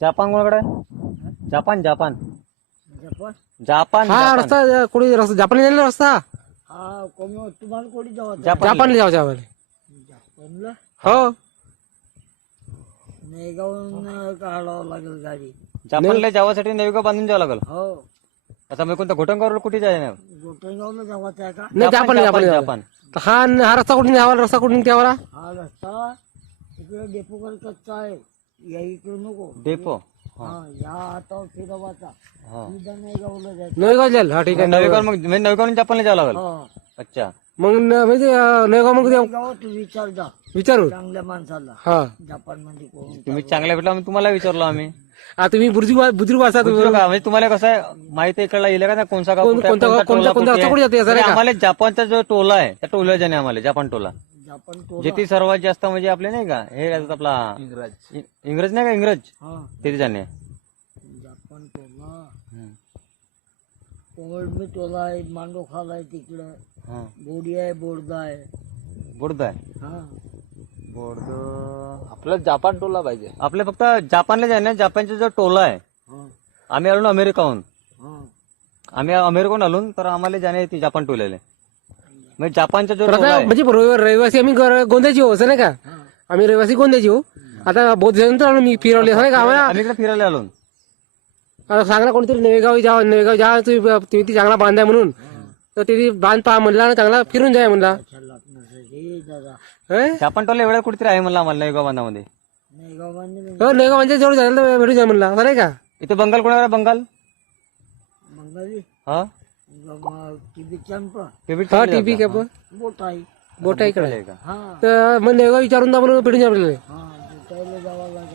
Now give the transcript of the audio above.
Japan कोणाकडे आहे? Japan Japan Japan Japan हा जापान. रस्ता कोणी रस्ता जापानला गेलेला रस्ता हा तुम्हाला कोणी जावं जापानला. जापानला जाऊ जपानला हो नेगावून काढावं लागेल गाडी. जापानला जावासाठी नविका बांधून जावं लागेल. हो आता मी कोणत्या घोटंगावर कुठे जायला गोटनगावला जावाचं आहे का? नाही जापानला जापान जापानला जापान. हा रस्ता कुठून द्यावा रस्ता कुठून द्यावा हा रस्ता इकडे डेपोकडे कच्चा आहे. या इकडे नको. डेपो. हा या हातावर फिरवाचा. हा. सीधा नेगावला जायचं. नवेगाव जाईल हा ठीक आहे नविका मग नविकावरून जापानला जावं लागेल. हो अच्छा मग म्हणजे नवेगाव मग नेगावात विचार जा विचारू चांगल्या माणसाला. हा जपान मध्ये कोण तुम्ही चांगल्या भेटला आम्ही तुम्हाला विचारलो आम्ही. आता तुम्ही बुजुर्ग वाचा बुजुर्ग का? म्हणजे तुम्हाला कसं आहे माहिती आहे इकडला येईल का नाही कोणता गाव कुठे आहे, कोणता- कोणता टोला कोणता- कुठे आहे. कोणता जाते असं नाही म्हणजे का? आम्हाला जापानचा जो टोला आहे त्या टोला जाणे आम्हाला जापान टोला जपान तो जेथे सर्वात जास्त म्हणजे आपले नाही का हे काय आपला इंग्रज नाही का इंग्रज हा तिथे जाणे. जपान टोला कोळमी टोला आहे. मांडोखाला आहे तिकडं. बोडी आहे बोर्दा आहे. बोर्द आहे हा बोर्द. आपला जापान टोला पाहिजे आपले फक्त जापानला जाणे. जापानचा जो टोला आहे हा आम्ही आलो ना अमेरिकाहून. हा आम्ही अमेरिकेहून आलो तर आम्हाला जाणे येते जापान टोल्याला. म्हणजे जापानचा जो टोला आता आहे म्हणजे रहिवासी आम्ही गोंद्याची हो असं नाही का आम्ही रहिवासी गोंद्याची हो आता बहुत जण तर आलो मी फिरवले असं नाही का आम्हाला आम्ही इकडे फिरायला आलो. आता सांगा कोणतरी नवेगाव जा तुम्ही ती चांगला बांधाय म्हणून तर तिथे बांध पहा म्हणला आणि चांगला फिरून जाय म्हणला हे दादा हं? जापान टोला एवढ्या कुठेतरी आहे म्हणलं आम्हाला नवेगाव बांधामध्ये. नेगाव बांधले हो नवेगाव म्हणजे जवळ जायला भेटून जाय म्हणला असं नाही का इथे बंगाल कोणाकडे बंगाल बंगाली हा टीबी चंप टिबेट हा टीपी कॅप बोट आहे. बोटा इकडे आहे का? हा तर मग नवेगाव विचारून जा म्हणून भेटून जाय आपल्याला हा बोटायला जावं लागेल.